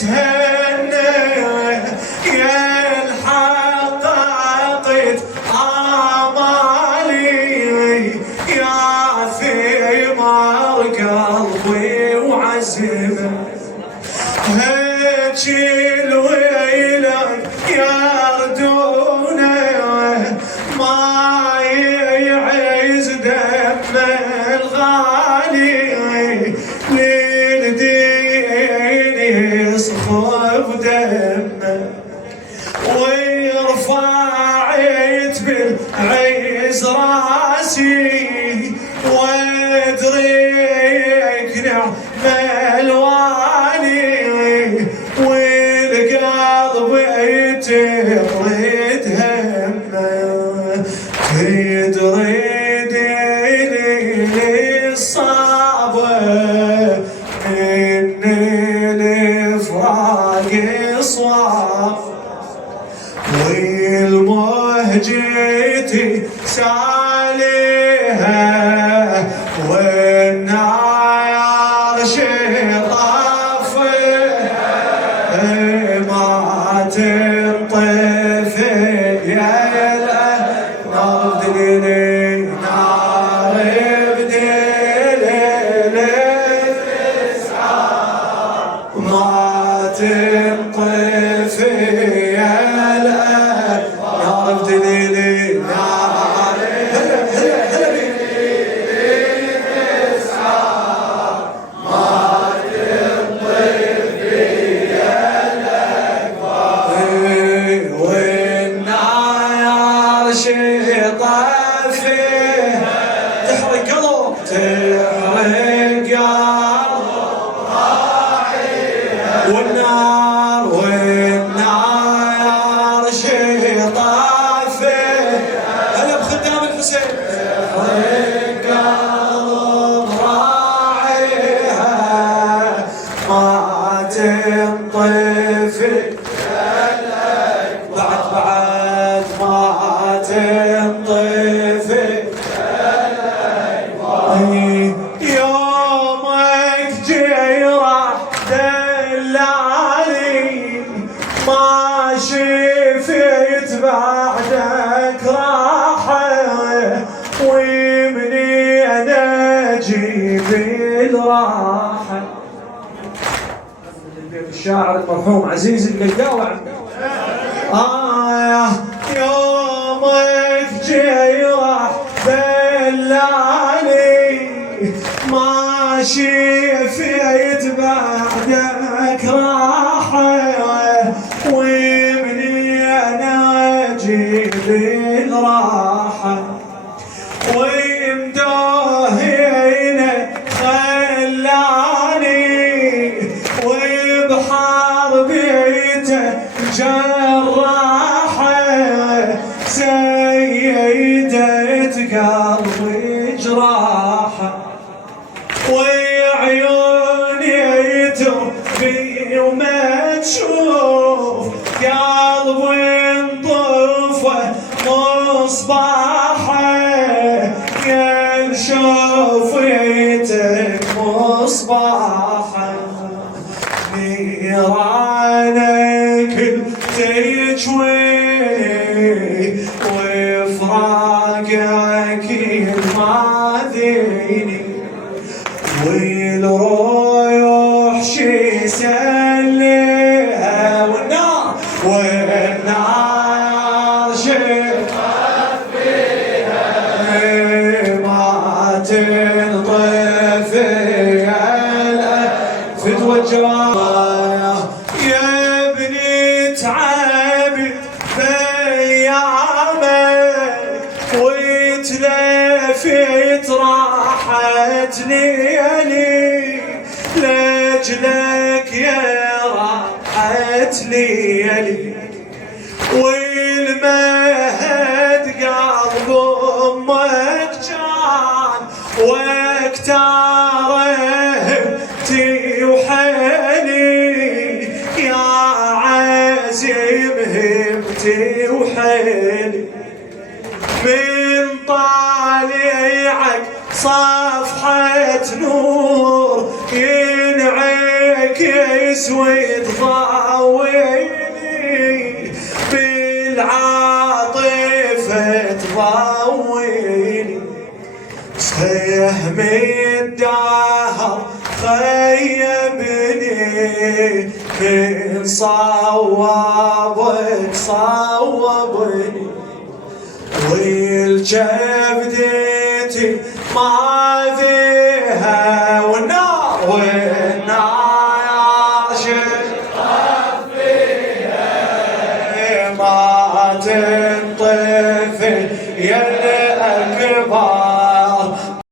تهنى يا الحققت آمالي يا ثمار قلبي وعزمه هجي الويلك يردونه ما يعز دم الغالي للدين يصخب دمه ويرفعت بالعز راسي وادرك نعم الوالي والقلب يترد همه تدرد الصعبه من الفراق صعب والمهجتي ساليها والنار شطافها ما تنطفي يا نار بدليلي نار بدليلي ما تنطفي يا نار بدليلي نار والنار شطافيه تحرق قلب تحرق قلب والنار شطافيه هلا بخدام الحسين تحرق قلب راعيها ما تنطفي بعد ما تنطفي يومك جاي راح دلالي ما شفت بعدك راحة ومني أنا أجيب الراحة. الشاعر المرحوم عزيز القلقاوي يومك جاي راح دلالي ما شفت بعدك راحة ومني أنا أجيب الراحة ومدوهينه خلاني وبحار بيته جراحه سيدت قلبي جراحه وعيوني ترفي وما تشوف قلبي انطفى مصباحه يا شوفيتك مصباحه نيرانك تجويني وفراقك يماذيني والروح شي سليها والنار شفت فيها ما تنطفي فتوى الجواب يا ابني تعبت بأيامك وتلفت راحت ليالي لأجلك يا راحت ليالي والمهد قلب أمك كان واكتاره وحيلي يا عزيم همتي وحيلي من طالعك صفحة نور ينعكس وتضاويني بالعاطفة تضاويني سهم الدهر خيبني من صوابك صوبني والجبدتي ما